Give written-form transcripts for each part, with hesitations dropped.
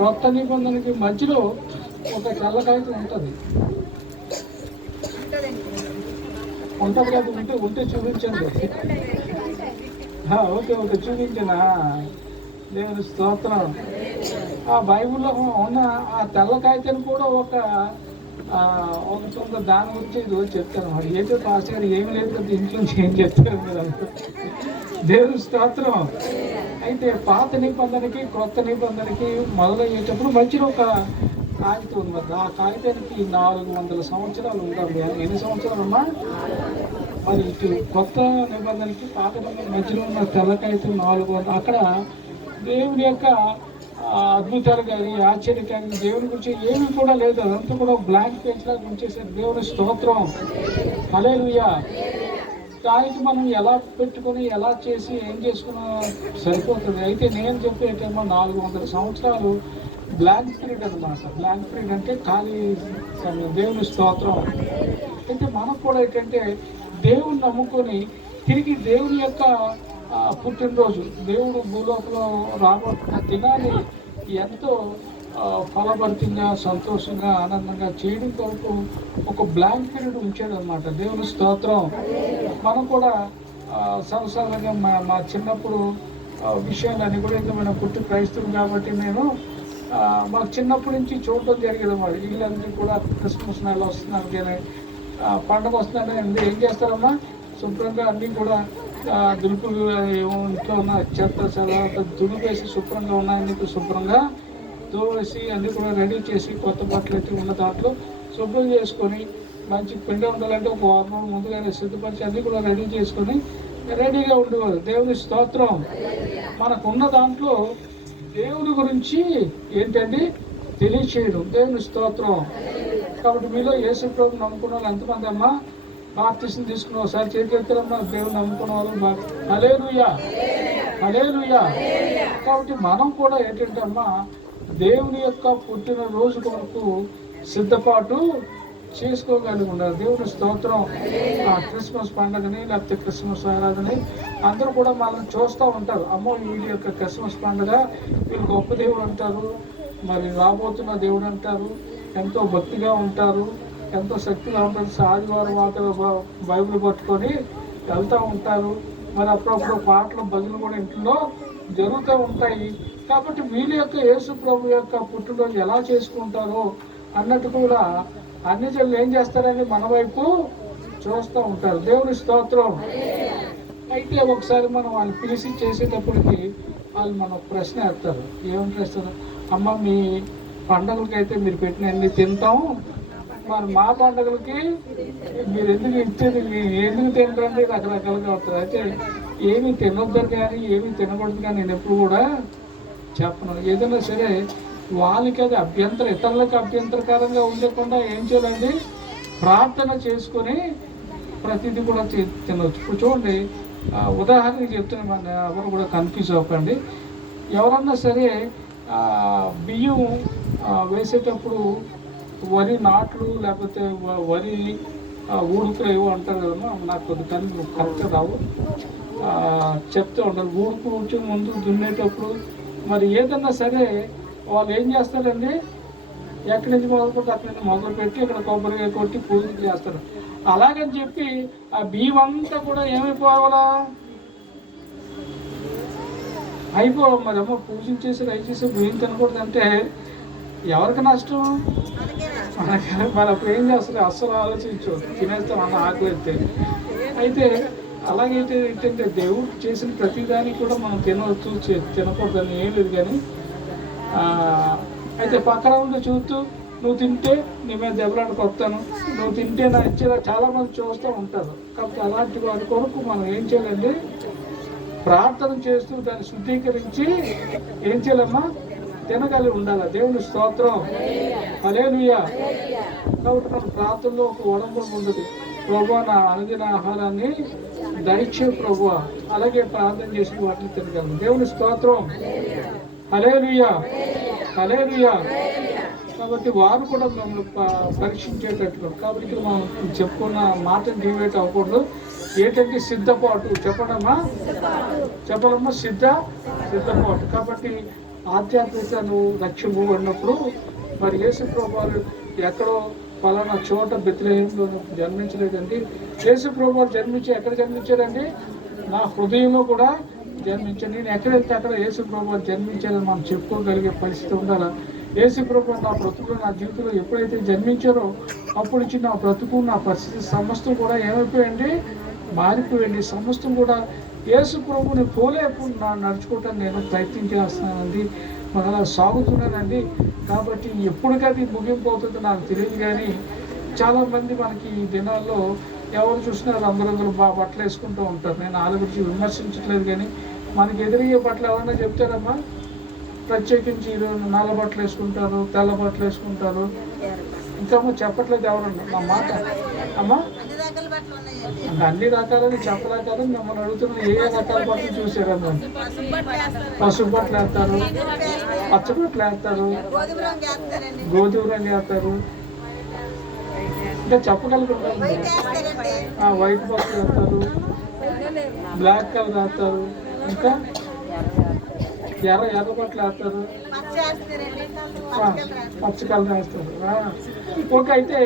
కొత్త నిబంధనకి మధ్యలో ఒక తెల్ల కాగితం ఉంటుంది కదా, ఉంటే చూపించండి. ఓకే ఓకే, చూపించనా? దేవుని స్తోత్రం. ఆ బైబిల్లో ఉన్న ఆ తెల్ల కాగితాన్ని కూడా ఒకటి ఉంది, దాని గురించి ఈరోజు చెప్తాను. మరి ఏంటో పాస్ గారు ఏమి లేదు కదా, ఇంట్లో ఏం చెప్తారు మీరు. దేవుని స్తోత్రం. అయితే పాత నిబంధనకి క్రొత్త నిబంధనకి మొదలయ్యేటప్పుడు మధ్యలో ఒక కాగితం ఉంది. ఆ కాగితానికి 400 సంవత్సరాలు ఉంటాయి. ఎన్ని సంవత్సరాలమ్మా? మరి ఇటు కొత్త నిబంధనకి పాత నిబంధన మధ్యలో ఉన్న తెల్ల కాగితం 400. అక్కడ దేవుని యొక్క అద్భుతాలు కానీ ఆశ్చర్యం కానీ దేవుని గురించి ఏమీ కూడా లేదు. అదంతా కూడా బ్లాంక్ పేజ్ లాగా ఉంచేసారు. దేవుని స్తోత్రం. హల్లెలూయా. దానికి మనం ఎలా పెట్టుకొని ఎలా చేసి ఏం చేసుకున్నా సరిపోతుంది. అయితే నేను చెప్పేటేమో 400 సంవత్సరాలు బ్లాంక్ పీరియడ్ అనమాట. బ్లాంక్ పీరియడ్ అంటే ఖాళీ సమయం. దేవుని స్తోత్రం. అయితే మనకు కూడా ఏంటంటే దేవుని నమ్ముకొని తిరిగి దేవుని యొక్క పుట్టినరోజు, దేవుడు భూలోకంలో రాబోతున్న దినాన్ని ఎంతో ఫలభరితంగా సంతోషంగా ఆనందంగా చేయడం కొరకు ఒక బ్లాంక్ పీరియడ్ ఉంచాడు అనమాట. దేవుని స్తోత్రం. మనం కూడా సంవత్సరాలుగా మా చిన్నప్పుడు విషయాలన్నీ కూడా ఇంకా మనం పుట్టి క్రైస్తవం కాబట్టి నేను మాకు చిన్నప్పటి నుంచి చూడటం జరిగేది అన్నమాట. ఇళ్ళన్నీ కూడా క్రిస్మస్ నెల వస్తున్నారు కానీ పండుగ వస్తుందని ఏం చేస్తారమ్మా, శుభ్రంగా అన్నీ కూడా దులుపులు ఇంట్లో ఉన్న చెత్త చాలా దులిపేసి శుభ్రంగా ఉన్నాయని శుభ్రంగా తోవేసి అన్నీ కూడా రెడీ చేసి కొత్త బట్టలు అయితే ఉన్న దాంట్లో శుభ్రం చేసుకొని మంచి పిండి ఉండాలంటే ఒక వారం ముందుగానే సిద్ధపరిచి అన్నీ కూడా రెడీ చేసుకొని రెడీగా ఉండేవారు. దేవుని స్తోత్రం. మనకున్న దాంట్లో దేవుని గురించి ఏంటండి తెలియచేయడం. దేవుని స్తోత్రం. కాబట్టి మీలో యేసు ప్రభువుని నమ్ముకున్న వాళ్ళు ఎంతమంది అమ్మా బాప్తిసం తీసుకున్న ఒకసారి చేతులెత్తారమ్మా? దేవుని నమ్ముకున్న వాళ్ళు హల్లెలూయా, హల్లెలూయా. కాబట్టి మనం కూడా ఏంటంటే అమ్మా దేవుని యొక్క పుట్టిన రోజు కొరకు సిద్ధపాటు చేసుకోగలిగి ఉండాలి. దేవుని స్తోత్రం. క్రిస్మస్ పండుగని లేకపోతే క్రిస్మస్ ఆరాధనని అందరూ కూడా మనల్ని చూస్తూ ఉంటారు. అమ్మో వీడి యొక్క క్రిస్మస్ పండుగ వీళ్ళు గొప్ప దేవుడు అంటారు, మరి రాబోతున్న దేవుడు అంటారు, ఎంతో భక్తిగా ఉంటారు, ఎంతో శక్తిగా ఉంటారు. ఆదివారం మాత్రం బైబిల్ పట్టుకొని వెళ్తూ ఉంటారు. మరి అప్పుడప్పుడు పాటలు భజనలు కూడా ఇంట్లో జరుగుతూ ఉంటాయి. కాబట్టి వీళ్ళ యొక్క యేసు ప్రభు యొక్క పుట్టినరోజు ఎలా చేసుకుంటారో అన్నట్టు కూడా అన్ని జనులు ఏం చేస్తారని మన వైపు చూస్తూ ఉంటారు. దేవుని స్తోత్రం. అయితే ఒకసారి మనం వాళ్ళు పిలిచి చేసేటప్పటికి వాళ్ళు మనం ప్రశ్న వేస్తారు. ఏమని వేస్తారు? అమ్మ మీ పండుగలకైతే మీరు పెట్టిన అన్ని తింటాం, మరి మా పండుగలకి మీరు ఎందుకు ఇచ్చేది ఎందుకు తినరండి? రకరకాలుగా అవుతుంది. అయితే ఏమీ తినొద్దని కానీ ఏమీ తినకూడదు కానీ నేను ఎప్పుడు కూడా చెప్పను. ఏదైనా సరే వాళ్ళకి అది ఇతరులకు అభ్యంతరకరంగా ఉండకుండా ఏం చేయాలండి, ప్రార్థన చేసుకొని ప్రతిదీ కూడా తినవచ్చు. ఇప్పుడు చూడండి, ఉదాహరణకి చెప్తున్నాను, ఎవరు కూడా కన్ఫ్యూజ్ అవ్వకండి. ఎవరన్నా సరే బియ్యం వేసేటప్పుడు వరి నాట్లు లేకపోతే వరి ఊడుకులు ఏవో అంటారు కదమ్మా, నాకు కొద్ది కరెక్ట్గా రావు, చెప్తూ ఉంటారు. ఊడుకు ముందు దున్నేటప్పుడు మరి ఏదన్నా సరే వాళ్ళు ఏం చేస్తారండి, ఎక్కడి నుంచి మొదలుపెట్టి అక్కడి నుంచి మొదలుపెట్టి ఇక్కడ కొబ్బరికాయ కొట్టి పూజలు చేస్తారు. అలాగని చెప్పి ఆ బియ్యం అంతా కూడా ఏమైపోవాలా, అయిపోవాలి. మరి అమ్మ పూజించేసి రైస్ చేసి బియ్యం తినకూడదు అంటే ఎవరికి నష్టం? మరి అప్పుడు ఏం చేస్తారు? అస్సలు ఆలోచించు, తినేస్తాం అన్న ఆకలి అయితే. అయితే అలాగైతే ఏంటంటే దేవుడు చేసిన ప్రతిదానికి కూడా మనం తినవచ్చు, తినకూడదని ఏం లేదు. కానీ అయితే పక్కన ఉండి చూస్తూ నువ్వు తింటే నీ మీద దెబ్బలాడికి వస్తాను, నువ్వు తింటే నా ఇచ్చేలా చాలామంది చూస్తూ ఉంటారు. కాబట్టి అలాంటి వారి కొరకు మనం ఏం చేయాలండి, ప్రార్థన చేస్తూ దాన్ని శుద్ధీకరించి ఏం చేయాలమ్మా, తినగలిగి ఉండాలి. దేవుని స్తోత్రం. హల్లెలూయా. కాబట్టి మన ప్రార్థనలో ఒక ఒడంబడిక ఉంటుంది. ప్రభువా నా అనుదిన ఆహారాన్ని దయచే ప్రభువా, అలాగే ప్రార్థన చేసి వాటిని తినగలను. దేవుని స్తోత్రం. హల్లెలూయా, హల్లెలూయా. కాబట్టి వారు కూడా మమ్మల్ని పరీక్షించేటట్లు. కాబట్టి ఇక్కడ మనం చెప్పుకున్న మాటను డివేట్ అవ్వకూడదు. ఏంటంటే సిద్ధపాటు. చెప్పడమ్మా సిద్ధపాటు. కాబట్టి ఆధ్యాత్మిక నువ్వు రక్షింపబడినప్పుడు మరి యేసు ప్రభువారు ఎక్కడో పలానా చోట బెత్లెహేంలో జన్మించలేదండి. యేసు ప్రభువారు జన్మించి ఎక్కడ జన్మించారండి? నా హృదయంలో కూడా జన్మించాడు. నేను ఎక్కడ వెళ్తే అక్కడ యేసు ప్రభువారు జన్మించారని మనం చెప్పుకోగలిగే పరిస్థితి ఉండాలా? యేసు ప్రభువారు నా బ్రతుకులో నా జీవితంలో ఎప్పుడైతే జన్మించారో అప్పుడు నుంచి నా బ్రతుకు నా పరిస్థితి సమస్తం కూడా ఏమైపోయింది? మారిపోయింది. సమస్తం కూడా యేసు ప్రభుని పోలే నడుచుకోవటానికి నేను ప్రయత్నం చేస్తున్నానండి, అలా సాగుతున్నానండి. కాబట్టి ఎప్పటికది ముగింపు అవుతుందో నాకు తెలియదు. కానీ చాలామంది మనకి ఈ దినాల్లో ఎవరు చూసినా రంగురంగులు బట్టలు వేసుకుంటూ ఉంటారు. నేను వాళ్ళ గురించి విమర్శించట్లేదు, కానీ మనకి ఎదురయ్యే బట్టలు ఎవరన్నా చెప్తారమ్మా? ప్రత్యేకించి నల్ల బట్టలు వేసుకుంటారు, తెల్ల బట్టలు వేసుకుంటారు. ఇంకా చెప్పట్లేదు ఎవరన్నా నా మాట అమ్మా. అన్ని రకాలని చెప్పలేకాదు. మిమ్మల్ని అడుగుతున్న ఏ రకాల బట్టలు చూసారమ్మా? పసుపు బట్టలు వేస్తారు, పచ్చ బట్టలు వేస్తారు, గోధుమ రంగు వేస్తారు, ఇంకా చెప్పగలుగుతారు. వైట్ బట్టలు వేస్తారు, బ్లాక్ కలర్ వేస్తారు, ఇంకా ఎర్ర బట్టలు వేస్తారు, పచ్చ కలర్ వేస్తారు. ఓకే, అయితే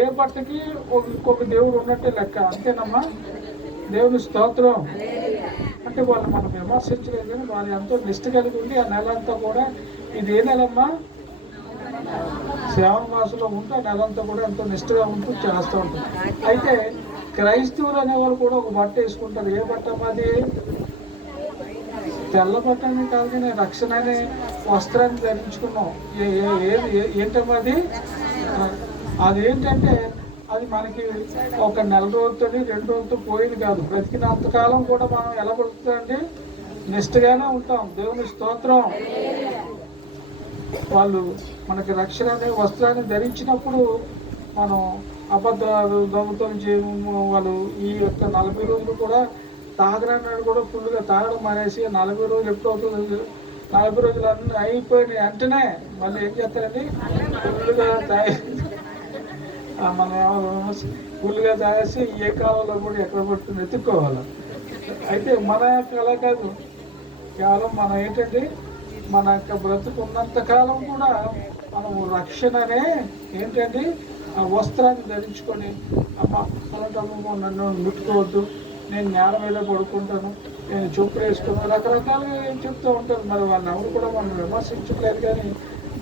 ఏ బట్టకి ఇంకొక దేవుడు ఉన్నట్టే లెక్క, అంతేనమ్మా? దేవుని స్తోత్రం. అంటే వాళ్ళు మనం విమర్శించలేదు, కానీ వాళ్ళు ఎంతో నిష్ట కలిగి ఉండి ఆ నెల అంతా కూడా, ఇది ఏ నెలమ్మా? శ్రావణ మాసంలో ఉంటూ ఆ నెలంతా కూడా ఎంతో నిష్ఠగా ఉంటూ చేస్తూ ఉంటారు. అయితే క్రైస్తవులు అనేవారు కూడా ఒక బట్ట వేసుకుంటారు. ఏ బట్ట మాది? తెల్ల బట్ట అని కాదు, కానీ రక్షణ అనే వస్త్రాన్ని ధరించుకున్నాం. ఏంటమ్మా అది? అదేంటంటే అది మనకి ఒక నెల రోజుతో 2 రోజులతో పోయేది కాదు. బ్రతికినంతకాలం కూడా మనం ఎలా బ్రతుకుతామండి? నిష్ఠగానే ఉంటాం. దేవుని స్తోత్రం. వాళ్ళు మనకి రక్షణ అనే వస్త్రాన్ని ధరించినప్పుడు మనం అబద్ధాలు దొంగతనం చేయము. వాళ్ళు ఈ యొక్క 40 రోజులు కూడా తాగరన్నాడు కూడా ఫుల్గా తాగడం మానేసి 40 రోజులు ఎప్పుడు అవుతుంది? 40 రోజులు అన్నీ అయిపోయిన వెంటనే మళ్ళీ ఏం చేస్తారండి? ఫుల్గా తాగి మనం ఫుల్గా తాగేసి ఏ కాలంలో కూడా ఎక్కడ పట్టుకుని ఎత్తుక్కోవాలి. అయితే మన యొక్క అలా కాదు. కేవలం మనం ఏంటంటే మన యొక్క బ్రతుకున్నంత కాలం కూడా మనం రక్షణనే ఏంటంటే ఆ వస్త్రాన్ని ధరించుకొని, అమ్మ అలాంటమ్మ నన్ను ముట్టుకోవద్దు, నేను నేల మీద పడుకుంటాను, నేను చొప్పులు వేసుకున్నాను, రకరకాలుగా ఏం చెప్తూ ఉంటారు. మరి వాళ్ళని ఎవరు కూడా మనం విమర్శించట్లేదు, కానీ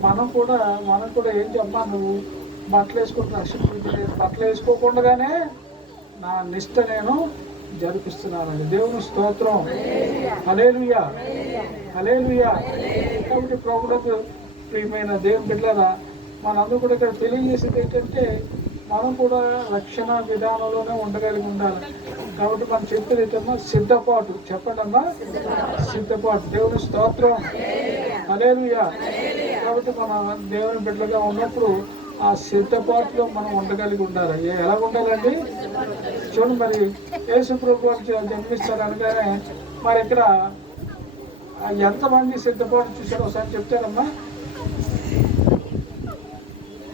మనం కూడా ఏం చెప్పా, నువ్వు బట్టలు వేసుకుంటే రక్షణ లేదు, బట్టలు వేసుకోకుండానే నా నిష్ట నేను జరిపిస్తున్నానండి. దేవుని స్తోత్రం. హల్లెలూయా, హల్లెలూయా. కాబట్టి ప్రభువుకు ప్రియమైన దేవుని బిడ్డలారా, మనందరూ కూడా ఇక్కడ తెలియజేసేది ఏంటంటే మనం కూడా రక్షణ విధానంలోనే ఉండగలిగి ఉండాలి. కాబట్టి మనం చెప్పేది ఏంటమ్మా? సిద్ధపాటు. చెప్పండి అమ్మా, సిద్ధపాటు. దేవుని స్తోత్రం. హల్లెలూయా. కాబట్టి మన దేవుని బిడ్డలుగా ఉన్నప్పుడు ఆ సిద్ధపాటులో మనం ఉండగలిగి ఉండాలి. ఎలా ఉండాలండి? చూడండి, మరి యేసు ప్రభువు జన్మిస్తారు అనగానే మరి ఇక్కడ ఎంతమంది సిద్ధపాటు చూసారో ఒకసారి చెప్తారమ్మా?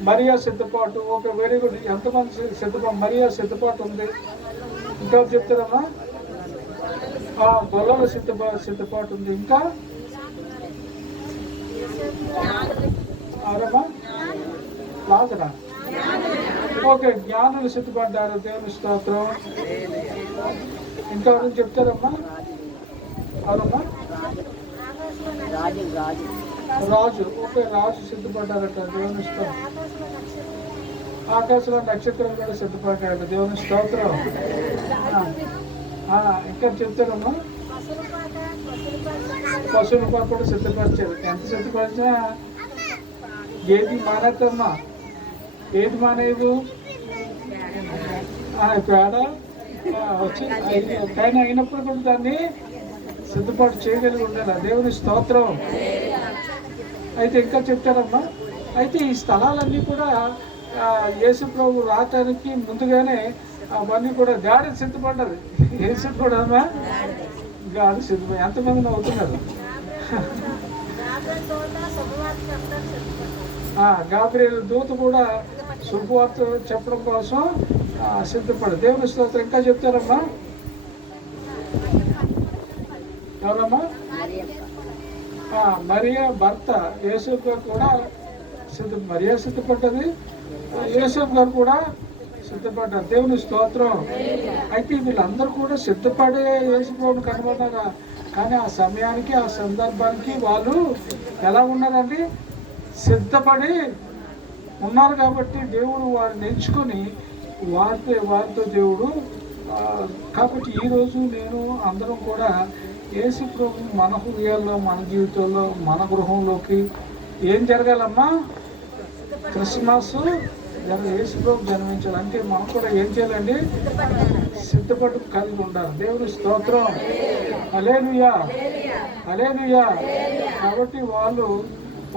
మరియా సిద్ధపాటు. Okay, very good. ఎంతమంది సిద్ధపాటు? మరియా సిద్ధపాటు ఉంది. ఇంకా చెప్తారమ్మా? గొల్లల సిద్ధపాటు ఉంది. ఇంకా ఆరమ్మా? లాజరా. ఓకే, జ్ఞానులు సిద్ధపడ్డారు. దేవుని స్తోత్రం. ఇంకా చెప్తారమ్మా? అవునమ్మా? రాజు. ఓకే, రాజు సిద్ధపడ్డారట. దేవుని స్తోత్రం. ఆకాశంలో నక్షత్రాలు కూడా సిద్ధపడ్డారట. దేవుని స్తోత్రం. ఇంకా చెప్తారమ్మా? పశువుల పాక కూడా సిద్ధపరిచారు. ఎంత సిద్ధపరిచినా ఏది మానేద్దమ్మా? ఏది మానేదు? పేడ వచ్చి పైన అయినప్పుడు కూడా దాన్ని సిద్ధపాటు చేయగలిగి ఉండాలి. దేవుని స్తోత్రం. అయితే ఇంకా చెప్తారమ్మా? అయితే ఈ స్థలాలన్నీ కూడా యేసు ప్రభు రావటానికి ముందుగానే అవన్నీ కూడా గాడి సిద్ధపడ్డది. యేసు కూడా గాడి సిద్ధపడి ఎంతమంది అవుతున్నారు? గాబ్రియలు దూత కూడా శుభవార్త చెప్పడం కోసం సిద్ధపడు. దేవుని స్తోత్రం. ఇంకా చెప్తారమ్మా? ఎవరమ్మా? మరియా భర్త యేసపు గారు కూడా మరియా సిద్ధపడ్డది, యేసపు గారు కూడా సిద్ధపడ్డారు. దేవుని స్తోత్రం. అయితే వీళ్ళందరూ కూడా సిద్ధపడే యేసుప్రభుని కనుగొన్నారా, కానీ ఆ సమయానికి ఆ సందర్భానికి వాళ్ళు ఎలా ఉన్నారండి, సిద్ధపడి ఉన్నారు. కాబట్టి దేవుడు వారిని ఎంచుకొని వారితో దేవుడు కాబట్టి ఈరోజు నేను అందరం కూడా యేసు ప్రభు మన హృదయాల్లో, మన జీవితంలో, మన గృహంలోకి ఏం జరగాలమ్మా, క్రిస్మస్ యేసు ప్రభు జన్మించాలి అంటే మనం కూడా ఏం చేయాలండి, సిద్ధపడి కలిగి ఉండాలి. దేవుని స్తోత్రం. హల్లెలూయా, హల్లెలూయా. కాబట్టి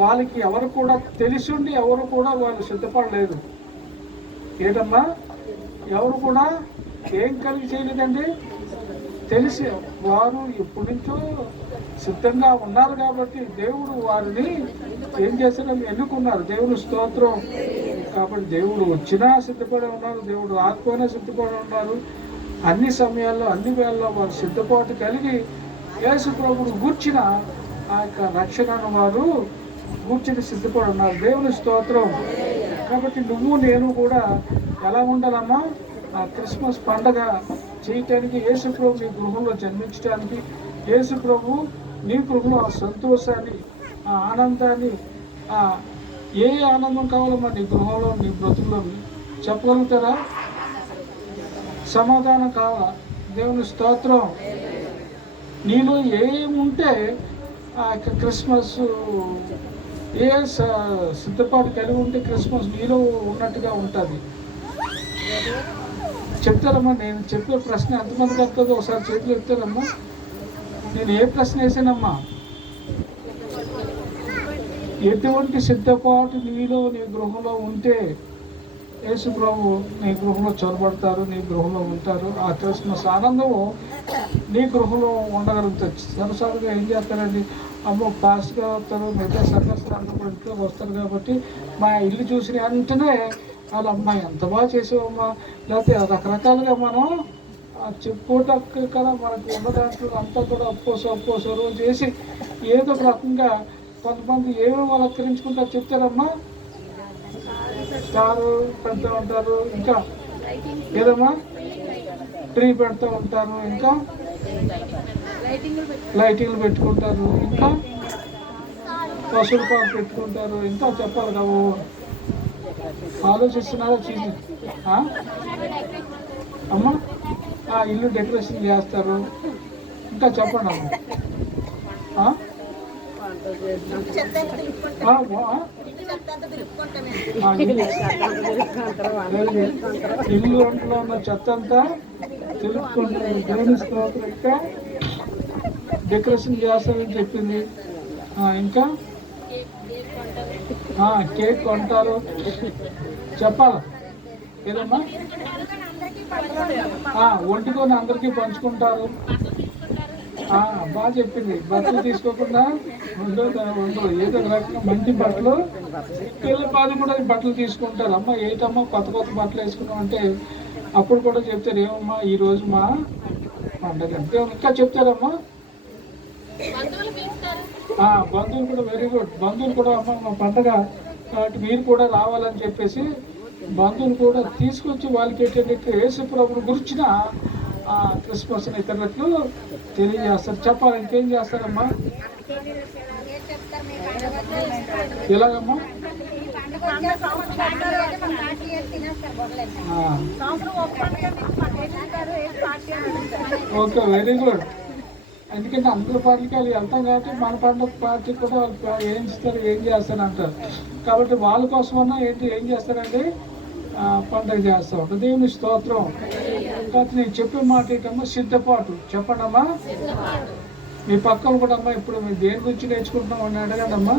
వాళ్ళకి ఎవరు కూడా తెలిసిండి ఎవరు కూడా వాళ్ళు సిద్ధపడలేదు. ఏంటమ్మా, ఎవరు కూడా ఏం కలిగి చేయలేదండి, తెలిసి వారు ఎప్పటి నుంచో సిద్ధంగా ఉన్నారు. కాబట్టి దేవుడు వారిని ఏం చేశారని ఎన్నుకున్నారు. దేవుని స్తోత్రం. కాబట్టి దేవుడు వచ్చినా సిద్ధపడి ఉన్నారు, దేవుడు రాకపోయినా సిద్ధపడి ఉన్నారు. అన్ని సమయాల్లో అన్ని వేళల్లో వారు సిద్ధపాటు కలిగి యేసు ప్రభువును గూర్చిన ఆ యొక్క రక్షణను వారు గూర్చిని సిద్ధపడి ఉన్నారు. దేవుని స్తోత్రం. కాబట్టి నువ్వు నేను కూడా ఎలా ఉండాలమ్మా, ఆ క్రిస్మస్ పండగ చేయటానికి, యేసు ప్రభు నీ గృహంలో జన్మించడానికి, యేసు ప్రభు నీ గృహంలో ఆ సంతోషాన్ని, ఆ ఆనందాన్ని, ఏ ఆనందం కావాలమ్మా నీ గృహంలో, నీ బ్రతుకులో చెప్పగలుగుతారా? సమాధానం కావాలా? దేవుని స్తోత్రం. నీలో ఏముంటే ఆ యొక్క క్రిస్మస్, ఏ సిద్ధపాటు కలిగి ఉంటే క్రిస్మస్ నీలో ఉన్నట్టుగా ఉంటుంది. చెప్తారమ్మా, నేను చెప్పే ప్రశ్న ఎంతమందికి వస్తుందో ఒకసారి చేతులు చెప్తారమ్మా. నేను ఏ ప్రశ్న వేసానమ్మా, ఎటువంటి సిద్ధపాటు నీలో నీ గృహంలో ఉంటే యేసు ప్రభు నీ గృహంలో చొరబడతారు, నీ గృహంలో ఉంటారు. ఆ క్రిస్మస్ ఆనందము నీ గృహంలో ఉండగలుగుతారు. సరసాలుగా ఏం చేస్తారండి, అమ్మో ఫాస్ట్గా వస్తారు, మిగతా సర్కస్లు అందరూ ఇంట్లోకి వస్తారు కాబట్టి మా ఇల్లు చూసిన వెంటనే వాళ్ళ అమ్మాయి ఎంత బాగా చేసావమ్మా, లేకపోతే రకరకాలుగా మనం చెప్పుకోవటానికి కదా మనకు ఉన్న దాంట్లో అంతా కూడా అప్పోసో చేసి ఏదో ఒక రకంగా కొంతమంది ఏమేమి అలంకరించుకుంటారు చెప్తారమ్మా. స్టారు పెడతా ఉంటారు, ఇంకా ఏదమ్మా ట్రీ పెడతా ఉంటారు, ఇంకా లైటింగ్లు పెట్టుకుంటారు, ఇంకా పశువుల పాలు పెట్టుకుంటారు, ఇంకా చెప్పాలి కావు. ఆలోచిస్తున్నారో చూసి అమ్మా ఇల్లు డెకరేషన్ చేస్తారు, ఇంకా చెప్పండి అమ్మా. ఇల్లు ఒంట్లో ఉన్న చెత్త అంతా తెలుపుకుంటారు. దేవుని స్తోత్రం. ఇంకా డెకరేషన్ చేస్తారని చెప్పింది. ఇంకా కేక్ కొంటారు, చెప్పాలా ఏదమ్మా. ఒంటికొని అందరికీ పంచుకుంటారు. బాగా చెప్పింది. బట్టలు తీసుకోకుండా ఉండదు, ఏదో రకంగా మంచి బట్టలు, పిల్లల పాలు కూడా బట్టలు తీసుకుంటారు. అమ్మ ఏంటమ్మా కొత్త బట్టలు వేసుకున్నాం అంటే అప్పుడు కూడా చెప్తారు, ఏమమ్మా ఈరోజు మా పండగ అంటే. ఇంకా చెప్తారమ్మా బంధువులు కూడా, వెరీ గుడ్. బంధువులు కూడా అమ్మ మా పండగ కాబట్టి మీరు కూడా రావాలని చెప్పేసి బంధువులు కూడా తీసుకొచ్చి వాళ్ళకి ఏంటంటే యేసు ప్రభువుని గురించిన క్రిస్మస్ ఇతరులకు తెలియజేస్తారు. చెప్పాలి, ఇంకేం చేస్తారమ్మా? ఎలాగమ్మా? Okay, very good. ఎందుకంటే అందరి పార్టీకి వాళ్ళు వెళ్తాం కాబట్టి మన పండుగ పార్టీ కూడా వాళ్ళు ఏం ఇస్తారు, ఏం చేస్తారు అంటారు. కాబట్టి వాళ్ళ కోసమన్నా ఏం చేస్తారండి, పండుగ చేస్తూ ఉంటారు. దేవుని స్తోత్రం. కాబట్టి నేను చెప్పే మాట ఏంటమ్మా, సిద్ధపాటు. చెప్పండి అమ్మా. మీ పక్కన కూడా అమ్మా, ఇప్పుడు మీరు దేని గురించి నేర్చుకుంటున్నాం అని అడగండి అమ్మా.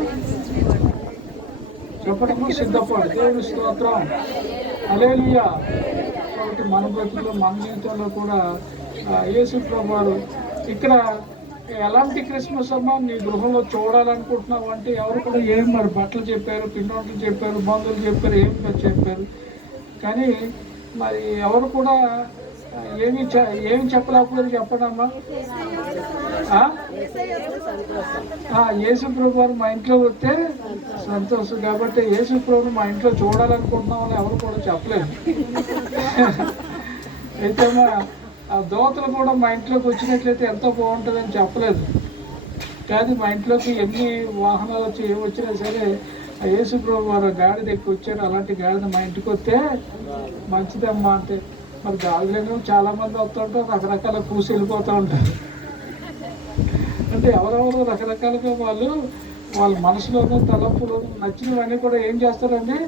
చెప్పడమ్మా, సిద్ధపాటు. దేవుని స్తోత్రం. హల్లెలూయా. కాబట్టి మన బ్రతుకులో, మన జీవితంలో కూడా యేసు ప్రభువారు ఇక్కడ ఎలాంటి క్రిస్మస్ అమ్మా నీ గృహంలో చూడాలనుకుంటున్నావు అంటే ఎవరు కూడా ఏం మరి బట్టలు చెప్పారు, పిండి వంటలు చెప్పారు, బంధువులు చెప్పారు, ఏం చెప్పారు, కానీ మరి ఎవరు కూడా ఏమి చెప్పలేకపోతే చెప్పండి అమ్మా. యేసు ప్రభు వారు మా ఇంట్లో వస్తే సంతోషం. కాబట్టి యేసు ప్రభుని మా ఇంట్లో చూడాలనుకుంటున్నామని ఎవరు కూడా చెప్పలేదు. అయితే ఆ దోతలు కూడా మా ఇంట్లోకి వచ్చినట్లయితే ఎంతో బాగుంటుందని చెప్పలేదు. కానీ మా ఇంట్లోకి ఎన్ని వాహనాలు వచ్చి ఏమి వచ్చినా సరే ఆ యేసు ప్రభు వారు గాడిద ఎక్కి వచ్చారు. అలాంటి గాడిద మా ఇంటికి వస్తే మంచిదమ్మా అంటే, మరి గాడిదలు చాలా మంది వస్తూ ఉంటారు, రకరకాల కూసి వెళ్ళిపోతూ ఉంటారు. అంటే ఎవరెవరు రకరకాలుగా వాళ్ళ మనసులోనూ తలపులోనూ నచ్చినవన్నీ కూడా ఏం చేస్తారండి,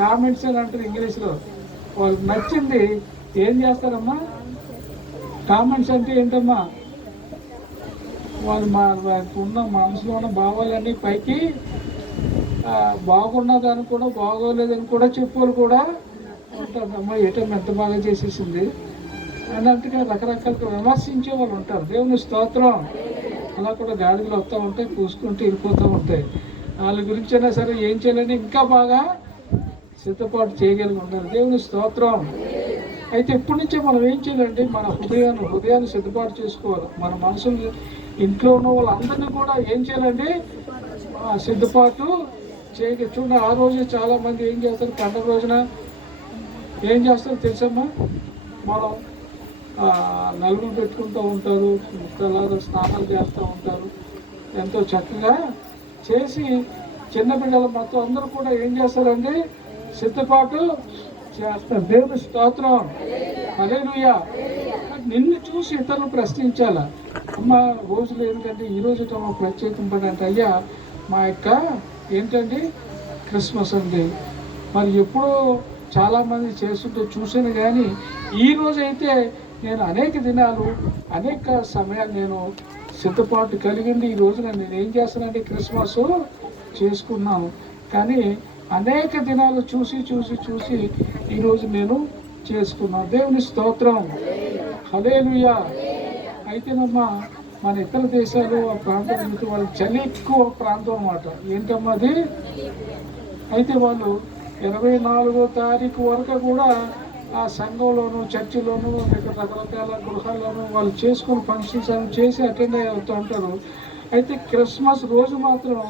కామెంట్స్ అని అంటారు ఇంగ్లీష్లో. వాళ్ళకి నచ్చింది ఏం చేస్తారమ్మా, కామెంట్స్ అంటే ఏంటమ్మా, వాళ్ళు ఉన్న మనసులో ఉన్న భావాలన్నీ పైకి బాగున్నదని కూడా బాగోలేదని కూడా చెప్పేవాళ్ళు కూడా ఉంటారు. అమ్మ ఏటమ్మా ఎంత బాగా చేసేసింది అన్నట్టుగా రకరకాలుగా విమర్శించే వాళ్ళు ఉంటారు. దేవుని స్తోత్రం. అలా కూడా గాడిలో వస్తూ ఉంటాయి, పూసుకుంటూ వెళ్ళిపోతూ ఉంటాయి. వాళ్ళ గురించైనా సరే ఏం చేయాలని ఇంకా బాగా సిద్ధపాటు చేయగలిగి ఉండాలి. దేవుని స్తోత్రం. అయితే ఇప్పటి నుంచే మనం ఏం చేయాలండి, మన హృదయాన్ని సిద్ధపాటు చేసుకోవాలి. మన మనసులు ఇంట్లో ఉన్న వాళ్ళందరినీ కూడా ఏం చేయాలండి, సిద్ధపాటు చేయగలి. చూడండి, ఆ రోజు చాలా మంది ఏం చేస్తారు, పండుగ రోజున ఏం చేస్తారో తెలుసమ్మా, మనం నలుగురు పెట్టుకుంటూ ఉంటారు, తెల్లారు స్నానాలు చేస్తూ ఉంటారు, ఎంతో చక్కగా చేసి చిన్న బిడ్డలు మొత్తం అందరూ కూడా ఏం చేస్తారండి, సిద్ధపాటు చేస్తారు. దేవుని స్తోత్రం. హల్లెలూయా. నిన్ను చూసి ఇతరులు ప్రశ్నించాల. అమ్మ రోజులు ఏంటంటే ఈ రోజు ప్రత్యేకింపడంటే, అయ్యా మా యొక్క ఏంటండి క్రిస్మస్ అండి, మరి ఎప్పుడో చాలామంది చేస్తుంటే చూసాను, కానీ ఈ రోజైతే నేను అనేక దినాలు అనేక సమయాలు నేను సిద్ధపాటు కలిగింది. ఈ రోజున నేను ఏం చేస్తానంటే క్రిస్మస్ చేసుకున్నాను, కానీ అనేక దినాలు చూసి చూసి చూసి ఈరోజు నేను చేసుకున్నాను. దేవుని స్తోత్రం. హల్లెలూయా. అయితేనమ్మా మన ఇతర దేశాలు ఆ ప్రాంతం నుంచి వాళ్ళు చలి ఎక్కువ ప్రాంతం అన్నమాట. ఏంటమ్మా అది, అయితే వాళ్ళు 24వ తారీఖు వరకు కూడా ఆ సంఘంలోను చర్చిలోను రకరకాల గృహాల్లోనూ వాళ్ళు చేసుకుని ఫంక్షన్స్ అని చేసి అటెండ్ అవుతూ ఉంటారు. అయితే క్రిస్మస్ రోజు మాత్రం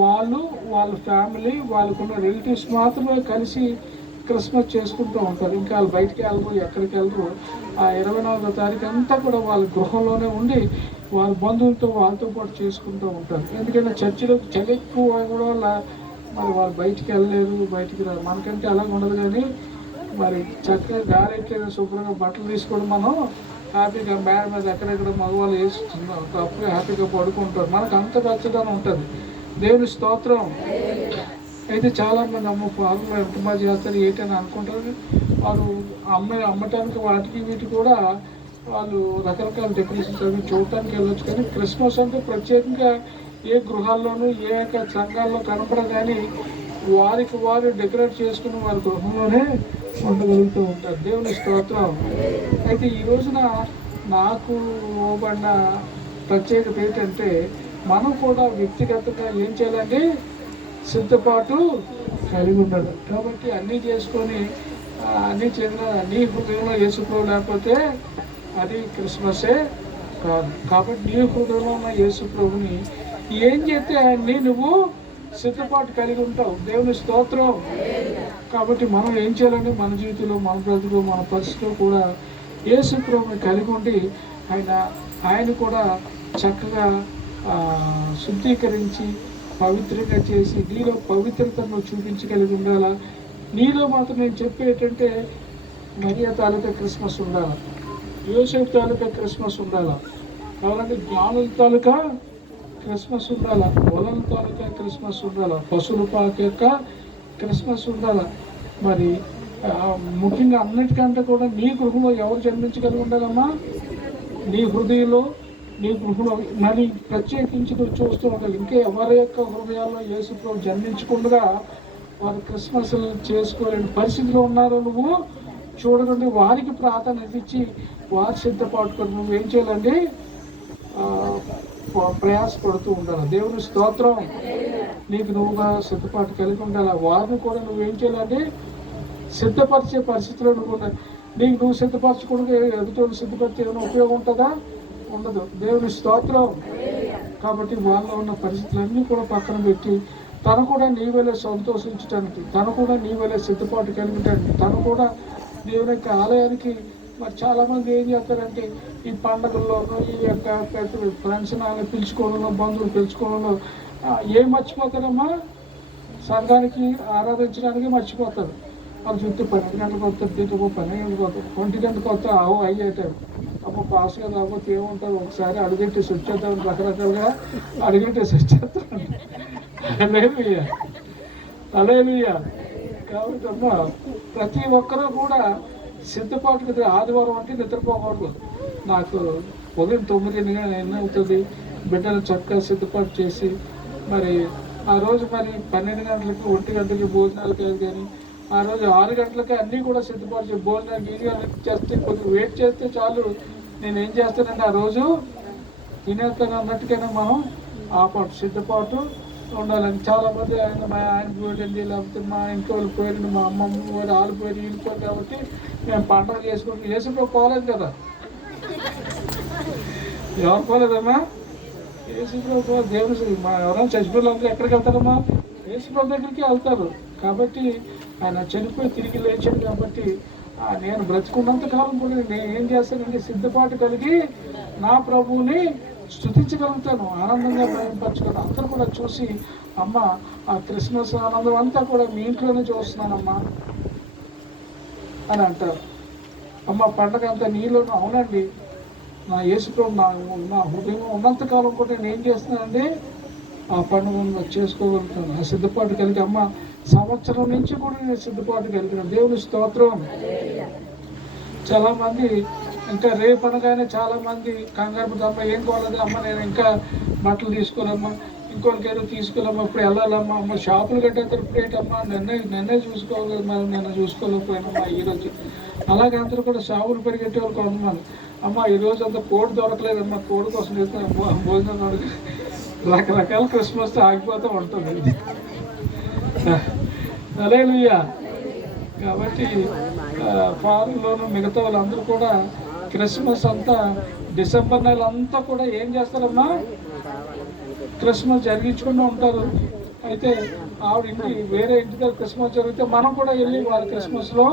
వాళ్ళ ఫ్యామిలీ వాళ్ళకున్న రిలేటివ్స్ మాత్రమే కలిసి క్రిస్మస్ చేసుకుంటూ ఉంటారు. ఇంకా వాళ్ళు బయటికి వెళ్ళరు, ఎక్కడికి వెళ్ళరు. ఆ 24వ తారీఖు అంతా కూడా వాళ్ళ గృహంలోనే ఉండి వాళ్ళ బంధువులతో వాళ్ళతో పాటు చేసుకుంటూ ఉంటారు. ఎందుకంటే చర్చిలో చలి ఎక్కువ కూడా వల్ల మరి వాళ్ళు బయటికి వెళ్ళలేరు, బయటికి రారు. మనకంటే అలాగ ఉండదు, కానీ మరి చక్కగా గారెక్కి శుభ్రంగా బట్టలు తీసుకోవడం, మనం హ్యాపీగా మేడ మీద ఎక్కడెక్కడ మగవాళ్ళు వేస్తున్నారు, అప్పుడే హ్యాపీగా పడుకుంటారు. మనకు అంత వెచ్చదనం ఉంటుంది. దేవుని స్తోత్రం. అయితే చాలామంది అమ్మ పాలు ఎంత బాగా చేస్తారు ఏంటని అనుకుంటారు. వారు అమ్మటానికి వాటికి వీటికి కూడా వాళ్ళు రకరకాల డెకరేషన్స్ అవి చూడటానికి వెళ్ళొచ్చు, కానీ క్రిస్మస్ అంటే ప్రత్యేకంగా ఏ గృహాల్లోనూ ఏ సంఘాల్లో కనపడదు, కానీ వారికి వారు డెకరేట్ చేసుకుని వారి గృహంలోనే ఉండగలుగుతూ ఉంటారు. దేవుని స్తోత్రం. అయితే ఈ రోజున నాకు ఇవ్వబడిన ప్రత్యేకత ఏంటంటే, మనం కూడా వ్యక్తిగతంగా ఏం చేయాలండి, సిద్ధపాటు కలిగి ఉండదు. కాబట్టి అన్నీ చేసుకొని అన్నీ చేసిన నీ హృదయంలో యేసు ప్రభు లేకపోతే అది క్రిస్మసే కాదు. కాబట్టి నీ హృదయంలో ఉన్న యేసు ప్రభుని ఏం చేస్తే ఆయన్ని నువ్వు సిద్ధపాటు కలిగి ఉంటావు. దేవుని స్తోత్రం. కాబట్టి మనం ఏం చేయాలంటే మన జీవితంలో, మన బ్రతుకు, మన పరిస్థితిలో కూడా యేసు ప్రభుని కలిగి ఉండి ఆయన కూడా చక్కగా శుద్ధీకరించి పవిత్రంగా చేసి నీలో పవిత్రతను చూపించగలిగి ఉండాలా. నీలో మాత్రం నేను చెప్పేటంటే మరియా తాలూకా క్రిస్మస్ ఉండాలి, యోసేపు తాలూకా క్రిస్మస్ ఉండాలా, కావాలంటే జ్ఞానుల తాలూకా క్రిస్మస్ ఉండాలా, పొలం తాలూకా క్రిస్మస్ ఉండాలా, పశువుల పాక యొక్క క్రిస్మస్ ఉండాలా. మరి ముఖ్యంగా అన్నిటికంటే కూడా నీ గృహంలో ఎవరు జన్మించగలిగి ఉండాలమ్మా, నీ హృదయంలో నీ గృహంలో మరి ప్రత్యేకించి చూస్తూ ఉండాలి. ఇంకా ఎవరి యొక్క హృదయాల్లో యేసు ప్రభు జన్మించకుండా వారు క్రిస్మస్ చేసుకోలేని పరిస్థితిలో ఉన్నారో నువ్వు చూడకుండా వారికి ప్రాధాన్యత ఇచ్చి వారి సిద్ధపాటుకొని నువ్వు ఏం చేయాలండి, ప్రయాసపడుతూ ఉండాలి. దేవుని స్తోత్రం. నీకు నువ్వుగా సిద్ధపాటు కలిగి ఉండాలి. వారిని కూడా నువ్వేం చేయాలండి, సిద్ధపరిచే పరిస్థితిలో నువ్వు నీకు నువ్వు సిద్ధపరచకూడదు, ఎదుటోళ్ళు సిద్ధపరిస్తే ఏమైనా ఉపయోగం ఉంటుందా? ఉండదు. దేవుని స్తోత్రం. కాబట్టి వాళ్ళలో ఉన్న పరిస్థితులన్నీ కూడా పక్కన పెట్టి తను కూడా నీ వలె సంతోషించడానికి, తను కూడా నీ వలె సిద్ధపాటు కలిగటానికి, తను కూడా దేవుని యొక్క ఆలయానికి. మరి చాలామంది ఏం చేస్తారంటే ఈ పండుగల్లోనూ ఈ యొక్క ఫ్రెండ్స్ పిలుచుకోవడంలో, బంధువులు పిలుచుకోవడంలో ఏం మర్చిపోతారమ్మా? సంఘానికి ఆరాధించడానికి మర్చిపోతారు. వాళ్ళ చుట్టూ 12 గంటలకు వస్తారు, తింటూ 12 గంటలకు వస్తారు, 20 గంటలకు వస్తే అయ్యేటారు. అప్పుడు పాస్గా రాకపోతే ఏముంటారు, ఒకసారి అడుగెట్టేసి వచ్చేద్దాం, రకరకాలుగా అడుగెట్టేసి వచ్చేస్తాం. అలేలుయ్యా. కాబట్టి అమ్మా ప్రతి ఒక్కరూ కూడా సిద్ధపాటు. ఆదివారం అంటే నిద్రపోకూడదు. నాకు ఉదయం 9 అవుతుంది, బిడ్డలు చక్కగా సిద్ధపాటు చేసి మరి ఆ రోజు మరి 12 గంటలకి 1 గంటలకి భోజనాలు కాదు, కానీ ఆ రోజు 6 గంటలకి అన్నీ కూడా సిద్ధపాటు చేసి భోజనానికి ఈజీగా చేస్తే కొంచెం వెయిట్ చేస్తే చాలు. నేను ఏం చేస్తానంటే ఆ రోజు తినేస్తాను అన్నట్టుగానే మనం ఆ పాటు సిద్ధపాటు ఉండాలని. చాలామంది మా ఆయన పోయండి, లేకపోతే మా ఇంట్లో వాళ్ళు పోయారండి, మా అమ్మమ్మ వారు వాళ్ళు పోయారు, వీళ్ళు పోయారు, కాబట్టి మేము పండుగ చేసుకుంటాం. యేసుప్రభు పోలేదు కదా. ఎవరు పోలేదమ్మా? యేసుప్రభు దేవుని మా ఎవరైనా చచ్చిపోయిన ఎక్కడికి వెళ్తారమ్మా? యేసుప్రభు దగ్గరికి వెళ్తారు. కాబట్టి ఆయన చనిపోయి తిరిగి లేచాడు. కాబట్టి నేను బ్రతుకున్నంత కాలం కూడా నేను ఏం చేస్తానంటే సిద్ధపాటు కలిగి నా ప్రభువుని స్తుతించగలుగుతాను, ఆనందంగా ప్రయాణపరచుకోవడం. అందరూ కూడా చూసి అమ్మ ఆ క్రిస్మస్ ఆనందం అంతా కూడా మీ ఇంట్లోనే చూస్తున్నానమ్మా అని అంటారు. అమ్మ పండగ అంతా నీలోనూ. అవునండి, నా యేసుప్రభు నా హృదయం ఉన్నంతకాలం కూడా నేను ఏం చేస్తున్నానండి ఆ పండుగ చేసుకోగలుగుతాను. ఆ సిద్ధపాటు కలిగి అమ్మ సంవత్సరం నుంచి కూడా నేను సిద్ధపాటు కలిగిన. దేవుని స్తోత్రం. చాలామంది ఇంకా రేపు అనగానే చాలామంది కంగారు పడుతుంది, అమ్మ ఏం కావాలి అమ్మ, నేను ఇంకా బట్టలు తీసుకోవాలమ్మా, ఇంకోళ్ళకి ఏదో తీసుకెళ్ళమ్మా, ఇప్పుడు వెళ్ళాలమ్మా, అమ్మ షాపులు కట్టేస్తారు, ఇప్పుడు ఏంటమ్మా నిన్నే చూసుకోవాలి కదా, మరి నిన్న చూసుకోలేకపోయినమ్మా ఈరోజు. అలాగే అందరూ కూడా షాపులు పెరిగేటవాళ్ళు కొంతమంది, అమ్మ ఈరోజు అంతా కోడి దొరకలేదమ్మా, కోడి కోసం వెళ్తాను భోజనం అడుగు. రకరకాల క్రిస్మస్ ఆగిపోతూ ఉంటుంది. హల్లెలూయా. కాబట్టి ఫారెన్లోనూ మిగతా వాళ్ళందరూ కూడా క్రిస్మస్ అంతా డిసెంబర్ నెల అంతా కూడా ఏం చేస్తారమ్మా? క్రిస్మస్ జరిగించుకుంటూ ఉంటారు. అయితే ఆవిడ ఇంటి వేరే ఇంటి దగ్గర క్రిస్మస్ జరిగితే మనం కూడా వెళ్ళి వాళ్ళ క్రిస్మస్లో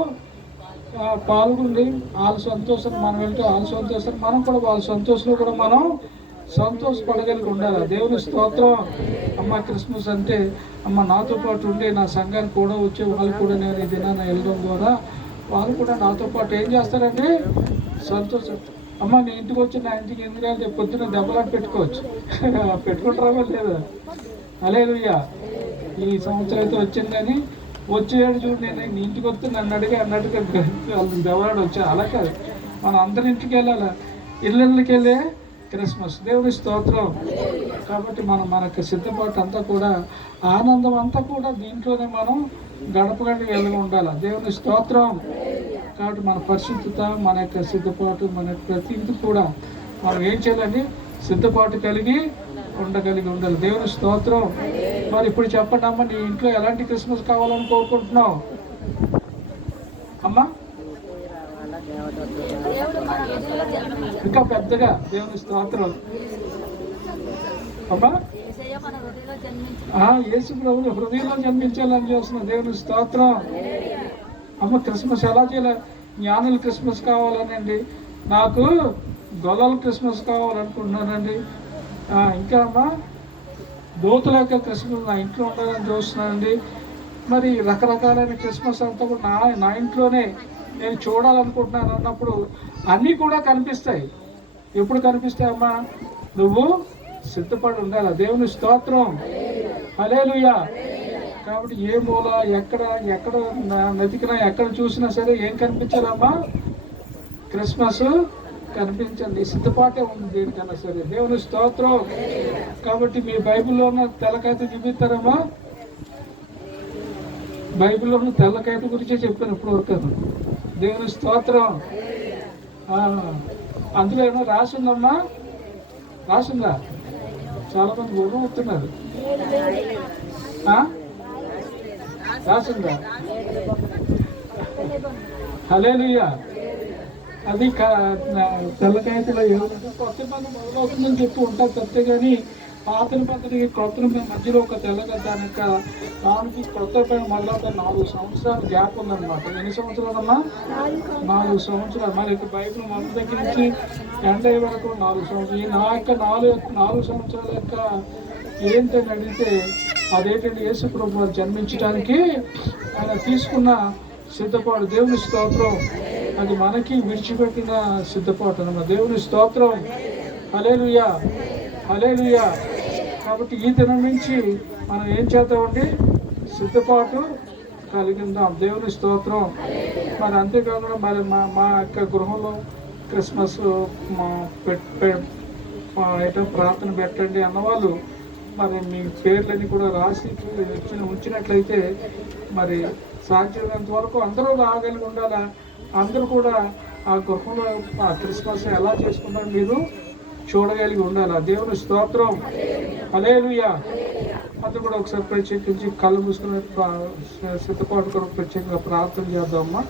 పాల్గొండి వాళ్ళ సంతోషం మనం వెళ్తే వాళ్ళ సంతోషం మనం కూడా వాళ్ళ సంతోషంలో కూడా మనం సంతోషపడగలిగి ఉండాలి. దేవుని స్తోత్రం. అమ్మ క్రిస్మస్ అంటే అమ్మ నాతో పాటు ఉండి నా సంఘానికి కూడా వచ్చే వాళ్ళు కూడా నేను ఈ దినాన్ని వెళ్ళడం ద్వారా వాళ్ళు కూడా నాతో పాటు ఏం చేస్తారండి? సంతోషం. అమ్మ నీ ఇంటికి వచ్చి నా ఇంటికి ఎందుకంటే పొద్దున్న దెబ్బలాట పెట్టుకోవచ్చు. పెట్టుకుంటారా లేదా? హల్లెలూయా. ఈ సంవత్సరం అయితే వచ్చింది, కానీ వచ్చేవాడు చూడు నేను నీ ఇంటికి వస్తే నన్ను అడిగి అన్నట్టుగా దెబ్బలాట వచ్చా. అలా కాదు, మనం అందరి ఇంటికి వెళ్ళాలి. ఇళ్ళకి వెళ్ళే క్రిస్మస్. దేవుని స్తోత్రం. కాబట్టి మనకు సిద్ధపాటు అంతా కూడా ఆనందం అంతా కూడా దీంట్లోనే మనం గడపగండి వెళ్ళి ఉండాలి. దేవుని స్తోత్రం. కాబట్టి మన పరిశుద్ధత, మన యొక్క సిద్ధపాటు, మన ప్రతిదీ కూడా మనం ఏం చేయాలండి? సిద్ధపాటు కలిగి ఉండాలి. దేవుని స్తోత్రం. మరి ఇప్పుడు చెప్పండి అమ్మ, నీ ఇంట్లో ఎలాంటి క్రిస్మస్ కావాలని కోరుకుంటున్నావు అమ్మా? ఇంకా పెద్దగా. దేవుని స్తోత్రం. అమ్మా యేసు ప్రభువు హృదయంలో జన్మించాలని చూస్తున్నాం. దేవుని స్తోత్రం. అమ్మ క్రిస్మస్ ఎలా చేయాలి? జ్ఞానులు క్రిస్మస్ కావాలనండి, నాకు గొల్లల క్రిస్మస్ కావాలనుకుంటున్నానండి. ఇంకా అమ్మ దోతుల యొక్క క్రిస్మస్ నా ఇంట్లో ఉండాలని చూస్తున్నానండి. మరి రకరకాలైన క్రిస్మస్ అంతా కూడా నా ఇంట్లోనే నేను చూడాలనుకుంటున్నాను అన్నప్పుడు అన్నీ కూడా కనిపిస్తాయి. ఎప్పుడు కనిపిస్తాయమ్మా? నువ్వు సిద్ధపడి ఉండాలి. దేవుని స్తోత్రం. హల్లెలూయా. కాబట్టి ఏ మూల ఎక్కడ వెతికినా ఎక్కడ చూసినా సరే ఏం కనిపించాలమ్మా? క్రిస్మస్ కనిపించండి. సిద్ధపాటే ఉంది దేనికన్నా సరే. దేవుని స్తోత్రం. కాబట్టి మీ బైబిల్లో ఉన్న తెల్లకైతే చూపిస్తారమ్మా? బైబిల్లో ఉన్న తెల్లకైతే గురించే చెప్పాను ఇప్పుడు వరకు. దేవుని స్తోత్రం. అందులో ఏమో రాసిందమ్మా? రాసిందా? చాలా మంది ఊరు అవుతున్నారు. రాసిందా? హల్లెలూయా. అది తెల్ల కాగితంలో ఏమంటే కొత్త పని మొదలవుతుందని చెప్పి ఉంటారు తప్పితే, కానీ పాత నిబంధనకి కొత్త నిబంధన మధ్యలో ఒక తెల్లగా దానికి కొత్త పని మొదలవుతాయి 4 సంవత్సరాలు గ్యాప్ ఉందన్నమాట. ఎన్ని సంవత్సరాలన్నా? 4 సంవత్సరాలు. మరి బైబిల్ మొదటి దగ్గర నుంచి ఎండ్ అయ్యే వరకు 4 సంవత్సరాలు. ఈ నా యొక్క 4 సంవత్సరాల యొక్క ఏంటని అడిగితే అదేంటంటే యేసు ప్రభువు జన్మించడానికి ఆయన తీసుకున్న సిద్ధపాటు. దేవుని స్తోత్రం. అది మనకి విడిచిపెట్టిన సిద్ధపాటు అన్నమాట. దేవుని స్తోత్రం. హల్లెలూయా, హల్లెలూయా. కాబట్టి ఈ దినం నుంచి మనం ఏం చేద్దామండి? సిద్ధపాటు కలిగి ఉందాం. దేవుని స్తోత్రం. మరి అంతేకాకుండా మరి మా యొక్క గృహంలో క్రిస్మస్ ప్రార్థన పెట్టండి అన్నవాళ్ళు మరి మీ పేర్లన్నీ కూడా రాసి ఉంచినట్లయితే మరి సాధ్యమైనంత వరకు అందరూ రాగలిగి ఉండాలా. అందరూ కూడా ఆ గృహంలో ఆ క్రిస్మస్ ఎలా చేసుకున్నారో మీరు చూడగలిగి ఉండాలా. దేవుని స్తోత్రం. హల్లెలూయా. అందరూ కూడా ఒకసారి ప్రత్యేకించి కళ్ళు మూసుకుని సిద్ధపాటు కొరకు ప్రత్యేకంగా ప్రార్థన చేద్దామమ్మా.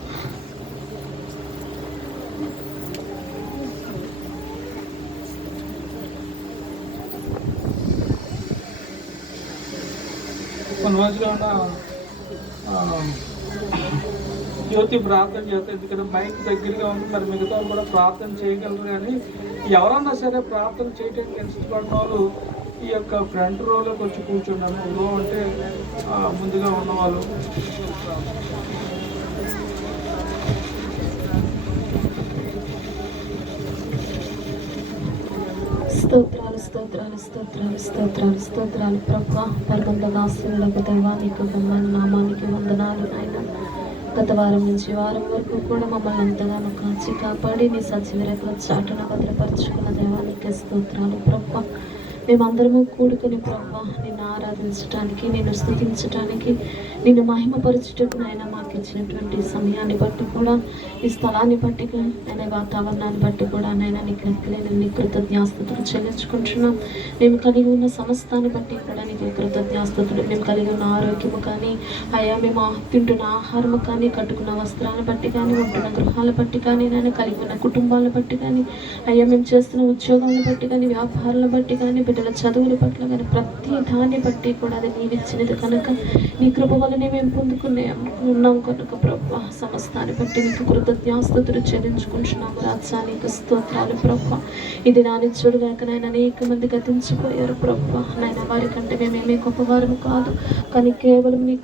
కొన్ని రోజులు ఉన్న జ్యోతి ప్రార్థన చేస్తాం, ఎందుకంటే మైక్ దగ్గరగా ఉంది. మరి మిగతా కూడా ప్రార్థన చేయగలరు, కానీ ఎవరన్నా సరే ప్రార్థన చేయడానికి ఇష్టపడిన వాళ్ళు ఈ యొక్క ఫ్రంట్ రోలోకి వచ్చి కూర్చున్నాము. రో అంటే ముందుగా ఉన్నవాళ్ళు. స్తోత్రాలు స్తోత్రాలు స్తోత్రాలు స్తోత్రాలు స్తోత్రాలు ప్రభా. పరమంతదాసులకు దైవానికి బొమ్మల నామానికి వందనాలు నాయన. గత వారం నుంచి వారం వరకు కూడా మమ్మల్ని ఎంతగానో కాచి కాపాడి నీ సజీవరేఖల చాటున భద్రపరుచుకున్న దైవానికి స్తోత్రాలు ప్రభా. మేమందరము కూడుకుని ప్రభా నిన్ను ఆరాధించడానికి, నిన్ను స్తుతించడానికి, నిన్ను మహిమపరచుటకు నాయన మాకు ఇచ్చినటువంటి సమయాన్ని బట్టి కూడా, ఈ స్థలాన్ని బట్టి నేను వాతావరణాన్ని బట్టి కూడా నాయన నీకు నీ కృతజ్ఞాస్తుతులు చెల్లించుకుంటున్నాం. మేము కలిగి ఉన్న సమస్తాన్ని బట్టి కూడా నీకు కృతజ్ఞాస్తుతులు. మేము కలిగి ఉన్న ఆరోగ్యము కానీ, అయ్యా మేము తింటున్న ఆహారము కానీ, కట్టుకున్న వస్త్రాలను బట్టి కానీ, ఉంటున్న గృహాల బట్టి కానీ, నేను కలిగి ఉన్న కుటుంబాలను బట్టి కానీ, అయ్యా మేము చేస్తున్న ఉద్యోగాలను బట్టి కానీ, వ్యాపారాలను బట్టి కానీ, బిడ్డల చదువుల పట్ల కానీ, ప్రతి దాన్ని బట్టి కూడా అది నీవిచ్చినది కనుక, నీ కృప వల్లనే మేము ఉన్నాం కనుక ప్రభా, సమస్తాన్ని బట్టి నీకు కృతజ్ఞాస్తుతులు చెల్లించుకుంటున్నాము రాజా. నీకు స్తోత్రాలు ప్రభా. ఇది నానిచ్చుడు కనుక నాయన అనేక మంది గతించిపోయారు ప్రభా. నాయన వారి కంటే మేమేమీ గొప్పవారము కాదు, కానీ కేవలం నీ